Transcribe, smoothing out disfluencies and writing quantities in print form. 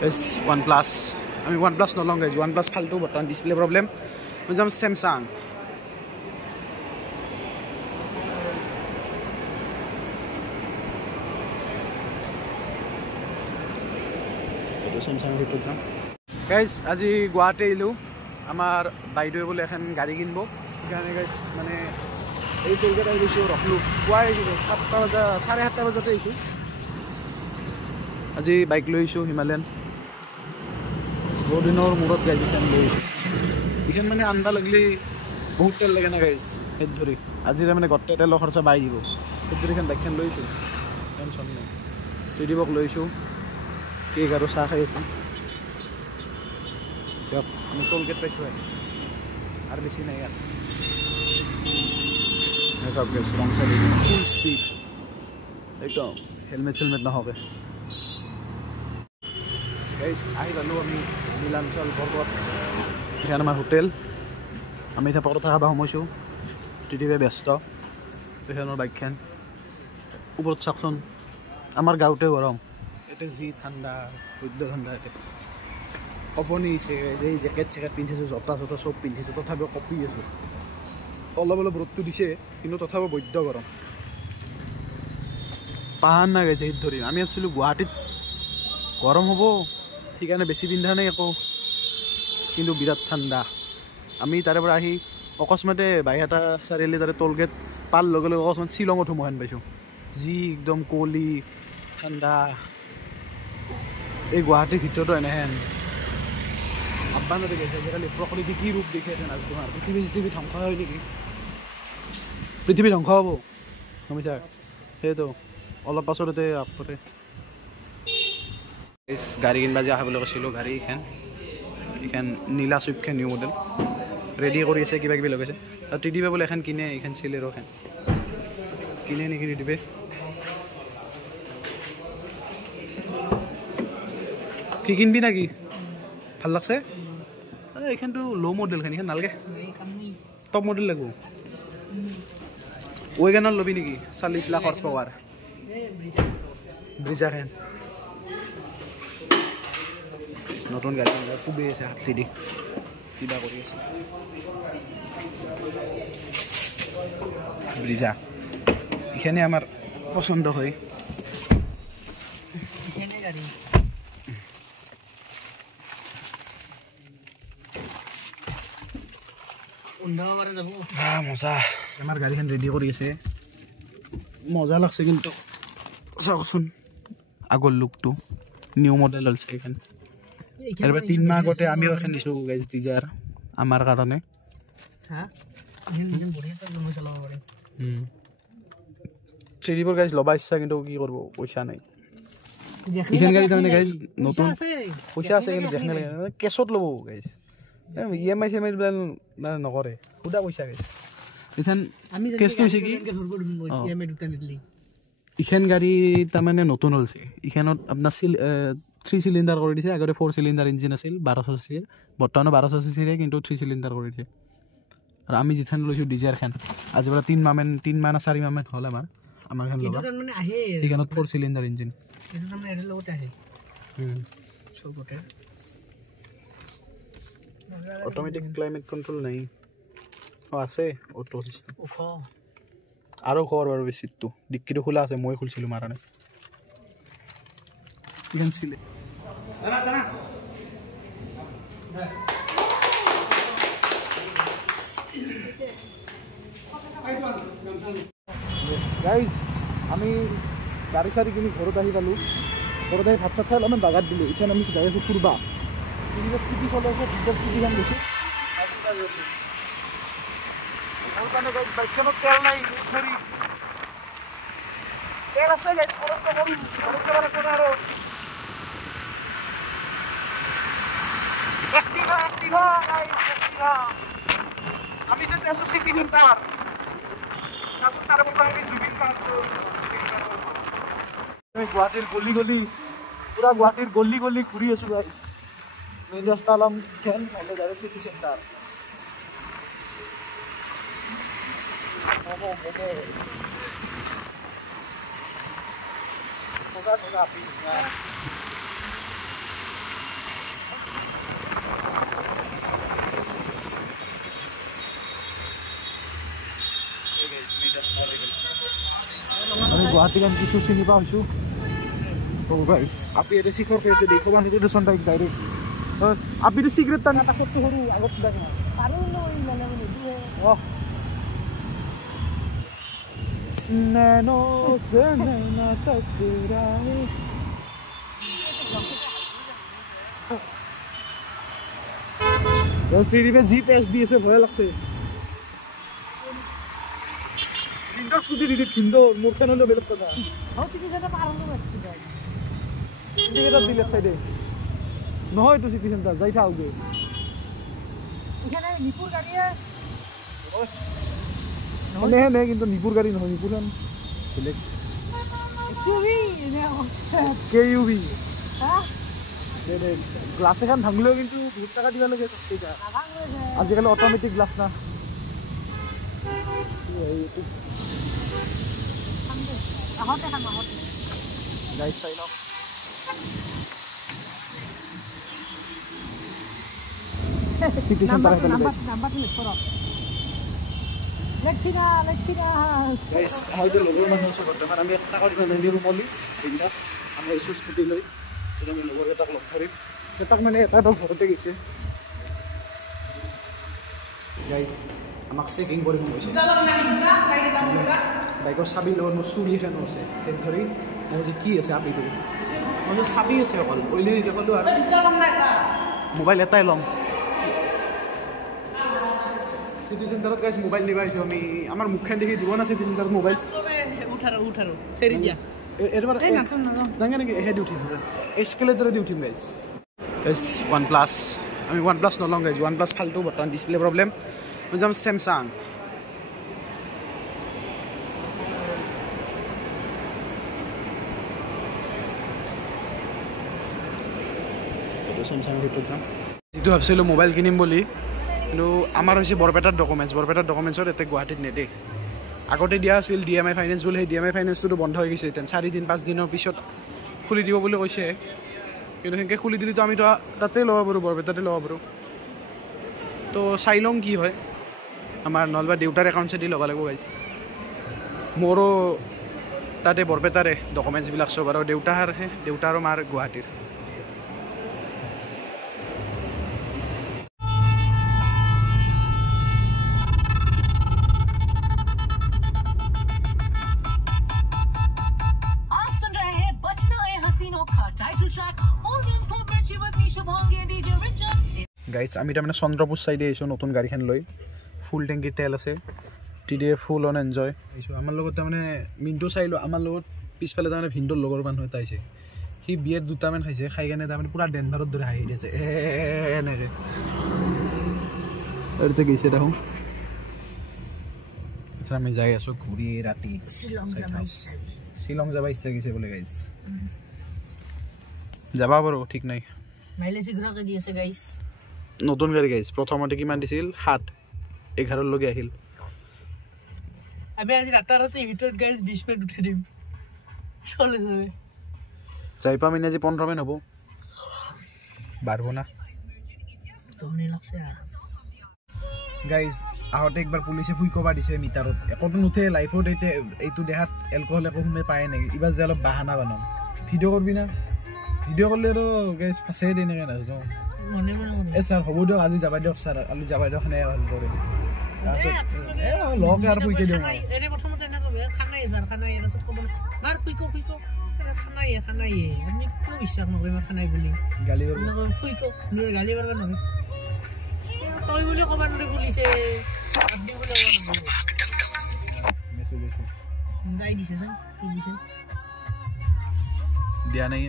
It's OnePlus. I mean OnePlus no longer. OnePlus फालतू button display problem. मतलब Samsung. तो Samsung ভিতৰত যাম. Guys, আজি গুৱাহাটী আহিলো. আমাৰ বাইদেউ বোলে এখন গাড়ী কিনব. সেইকাৰণে guys মানে এই কলকাতা আহিছো ৰখলো. পুৱাই আহিছো 7টা বজা 7:30 বজাতে আহিছো. আজি বাইক লৈ আহিছো হিমালয়ান. দিনৰ মূৰত গাড়ী এখন লৈ আহিছো. এইখন মানে আনবা লাগলি বহুত তেল লাগে না গাইজ হেড ধৰি. আজি মানে গোটেই তেলৰ খৰচা বাঢ়ি দিব. হেড ধৰি এখন বাইকখন লৈ আহিছো. টেনশ্যন নাই. ত্ৰিদীপক লৈ আহিছো. কেক আৰু চাহ খাই আছো. দিয়ক আমি টোল গেট পাইছো আৰু বেছি নাই ইয়াত. সব গেছ ৰং চাইড ফুল স্পীড একদম হেলমেট চেলমেট নহকে. গাইজ আহি পালোঁ আমি নীলাঞ্চল পৰ্বত. এখানে আমাৰ হোটেল. আমি এতিয়া পৰঠা খাব সোমাইছোঁ. ত্ৰিদীপে ব্যস্ত. এখানৰ বাইকখন ওপৰত চাওকচোন. আমাৰ গাঁৱতে গৰম. এতিয়া যি ঠাণ্ডা বৈদ্য ঠাণ্ডা এতিয়া কপনি হৈছে. এই জেকেট চেকেট পিন্ধিছোঁ, জোতা চোতা চব পিন্ধিছোঁ, তথাপিও কঁপি আছোঁ. অলপ অলপ ৰ'দটো দিছে কিন্তু তথাপিও বৈদ্য গৰম. পাহাৰ নাই গৈছে হিত ধৰি. আমি ভাবিছিলোঁ গুৱাহাটীত গৰম হ'ব সেইকাৰণে বেছি পিন্ধা নাই একো, কিন্তু বিৰাট ঠাণ্ডা. আমি তাৰে পৰা আহি অকস্মাতে বাইহাটা চাৰিআলি তাৰে টোল গেট পাৰ লগে লগে অকস্মাত শ্বিলঙত সোমোৱান পাইছোঁ. যি একদম কুঁৱলী ঠাণ্ডা. এই গুৱাহাটীৰ ভিতৰতো এনেহেন আব্বানতে গৈছে. আজিকালি প্ৰকৃতি কি ৰূপ দেখিছে নাজ তোমাৰ. পৃথিৱী ধ্বংস হয় নেকি? পৃথিৱী ধ্বংস হ'ব শুনিছা? সেইটো অলপ পাছতে আপতে গাড়ী কিনবা যে আহা বুলি কৈছিলোঁ. গাড়ী এইখন নীলা চুইফ্টখন নিউ মডেল ৰেডি কৰি আছে, কিবা কিবি লগাইছে. আৰু ত্ৰিদীপে বোলে এখন কিনে. এইখন চিলেৰো এখন কিনে নেকি ত্ৰিদীপে? কি কিনবি নাকি? ভাল লাগছে? এইখানটো ল' মডেলখন, এইখন নালাগে, টপ মডেল লাগিব. ৱেগনাৰ ল'বি নেকি? 40 লাখ হৰ্চ পাৱাৰ ব্ৰিজাখন. নতুন গাড়ী খুবেই আছে হাত চিদি কিবা কৰি আছে. ব্ৰিজা এইখানে আমাৰ পচন্দ হয়. মজা. আমাৰ গাড়ীখন ৰেডি কৰি আছে. মজা লাগছে কিন্তু চাওকচোন আগৰ লুকটো. নিউ মডেল হৈছে এইখন. ইয়াৰ পৰা 3 মাহ আগতে আমিও এখন দিছোঁ গাইজ ডিজাৰ আমাৰ কাৰণে. ত্ৰিদীপৰ গাইজ ল'বা ইচ্ছা কিন্তু কি কৰিব পইচা নাই. এইখন গাড়ী তাৰমানে গাইজ নতুন পইচা আছে কিন্তু দেখনে লাগে কেছত ল'ব গাইজ. EMI চেমাই নকৰে সুদা পইচা গাইজ. এইখন কেছটো হৈছে কি এইখন গাড়ী তাৰমানে নতুন হৈছে. এইখনত আপোনাৰ 3 চিলিণ্ডাৰ কৰি দিছে. আগতে 4 চিলিণ্ডাৰ ইঞ্জিন আছিল 1200 চিচিৰ. বৰ্তমানে 1200 চিচিৰে কিন্তু 3 চিলিণ্ডাৰ কৰি দিছে. আৰু আমি যিখন লৈছোঁ ডিজাৰখন আজিৰ পৰা 3 মাহ না 4 মাহ হ'ল আমাৰ এখন লগা. সেইখনত 4 cylinder engine. Automatic climate control নাই. আছে অটো চিষ্টেম আৰু খবৰ বাৰু বেছিটো. ডিক্কিটো খোলা আছে, মই খুলিছিলোঁ মাৰণে. এইখন চিলে গাইজ আমি গাড়ী চাৰি কিনি ঘৰত আহি পালোঁ. ঘৰত আহি ভাত চাত খাই অলপমান বাগাত দিলোঁ. এতিয়া আমি যাই আছোঁ ফুৰবা. স্কুটি চলাই আছে, স্কুটিখন গৈছোঁ মোৰ কাৰণে গাইজ. বাইকখনত তেল নাই, তেল আছে গাইজ, খৰচ নকৰোঁ ঘৰত যাব লাগিব না. আৰু আমি যেতে আছো সিটি সেন্টাৰ. তাৰ মধ্যে আমি জুবিন গুৱাহাটীৰ গলি গলি পুৰা গুৱাহাটীৰ গলি গলি ঘূৰি আছো গাইজ. মেইন ৰাস্তা আলম খেল হলে যাবে সিটি সেন্টার. गुवाहाटी हम किछु चिनि पा হৈছো ओ गाइस আপি এটা শিখৰ পেছে দেখো মানে তো সন্তাই ডাইৰেক্ট আপি তো সিগাৰেট টানা পাছত তো হৰু আগত দেখা পাৰো নই মানে দিহে ও নैनो से नैना टकराए बस टीवी पे जीपीएस दिए से भय লাগছে ইন্টার স্কুটি দিদি কিন্দো মুখেন হলো বেল কথা হাউ কিছু জায়গা পার হলো বাকি যায় দিকেটা দিলে সাইডে নহয় তো সিটি সেন্টার যাই থাকবে এখানে নিপুর গাড়ি নহলে নে কিন্তু নিপুর গাড়ি নহয় নিপুরন বেলেগ কিউবি নে কেইউবি হ্যাঁ দে গ্লাস এখন ভাঙলো কিন্তু বহুত টাকা দিবা লাগে সেটা আজিকাল অটোমেটিক গ্লাস না আহতে guys sign of city centre এখানে নাম্বার ক্লিক করো লেখিনা গাইস হাইদে লগৰ মানুহ আছে বৰ্তমান আমি একটা কৰি নন্দি ৰুমলি এইবাস আমি এই স্কুটি লৈ আমি লগৰ এটাক লগ ধৰিম এটাক মানে এটা ঘৰতে গৈছে গাইস আমাক চেকিং কৰিব কৈছে বাইকৰ চাবি লগত মোৰ চুৰি এখন আছে সেই ধৰি মই কি আছে আপি কৰি মই চাবি আছে অকল ওইলে নিতে ক'লো আৰু মোবাইল এটাই ল'ম সিটি সেন্টাৰত গাইস মোবাইল নিবা আইছো আমি আমাৰ মুখখন দেখি দিব না সিটি সেন্টাৰত মোবাইল উঠাৰো সেৰি দিয়া এৰবাৰ এই নাচন নাঙা নেকি হেড উঠিম এস্কেলেটৰ দি উঠিম গাইস OnePlus আমি OnePlus নলং গাইস OnePlus ফালতু বৰ্তমান ডিসপ্লে প্ৰবলেম মই যাম Samsung Samsung ভিতৰত যাম যেটো ভাবছিলো মোবাইল কিনিম বুলি কিন্তু আমাৰ হৈছে বৰপেটাৰ ডকুমেন্টছৰ এতে গুৱাহাটীত নেদে আগতে দিয়া আছিল ডিএমআই ফাইনেন্স বুলি ডিএমআই ফাইনেন্সটো বন্ধ হৈ গৈছে তেন 4-5 দিনৰ পিছত খুলি দিব বুলি কৈছে কিন্তু হেনকে খুলি দিলি তো আমি তো তাতে লব পাৰো বৰপেটাতে লব পাৰো তো চাইলং কি হয় আমাৰ নলবা দেউতাৰ একাউণ্ট দি লব লাগিব গাইস মোৰো তাতে বৰপেটাৰে ডকুমেন্টছ বিলাক সব আৰু দেউতাৰ মাৰ গুৱাহাটীৰ গাইস আমি তাৰমানে চন্দ্ৰপুৰ সাইডে আইছো নতুন গাড়ীখন লৈ ফুল টেংকি তেল আছে টিডিএফ ফুল অন এনজয় আইছো আমাৰ লগত তাৰমানে মিন্টু চাইলো আমাৰ লগত পিছফালে তাৰমানে ভিন্দৰ লগৰ মানুহ এটা আইছে হি বিয়েৰ দুটামান খাইছে খাই কেনে তাৰমানে পুৰা ডেনভাৰত দৰে হাঁহি দিছে এনেকে এতে গৈছে দেখো এতিয়া আমি যাই আছো ঘূৰি ৰাতি শ্বিলং যাবা ইচ্ছা গৈছে বোলে গাইস যাবা পাৰো ঠিক নাই মাইলেজ ইগ্ৰাকে দি আছে গাইস নতুন গাড়ী গাইস প্ৰথমতে কিমান দিছিল 7-11 লগে আহিল আমি আজি ৰাতাৰতে ভিতৰত গাইস 20 মিনিট উঠে দিম চলে যাইপা মিনে আজি 15 মিনিট হ'ব বাৰবো না তুমি লাগছে গাইস আহতে একবাৰ পুলিচে ফুই কবা দিছে মিটাৰত একটো নুঠে লাইফত এইটো দেখাত এলকহল একমে পায় নাই ইবা যে অলপ বাহানা বানাম ভিডিও কৰবি না ভিডিও করলে তো গাইস ফাসে দেনে কেন আসো মনে এ স্যার হবো দিও আজি যাবা দিও স্যার আজি যাবা দিও খানে হল করে এ লগ আর কই কে দিও এনে প্রথমতে না কবে খানাই স্যার খানাই এর সব কব বার কুইকো খানাই আপনি কো বিশ্বাস নকরে মা খানাই বলি গালি করব কুইকো নি গালি করব না তুই বলি কবা নরে পুলিশে আপনি বলে মেসেজ দিছে যাই দিছে স্যার কি দিছে দিয়া নাই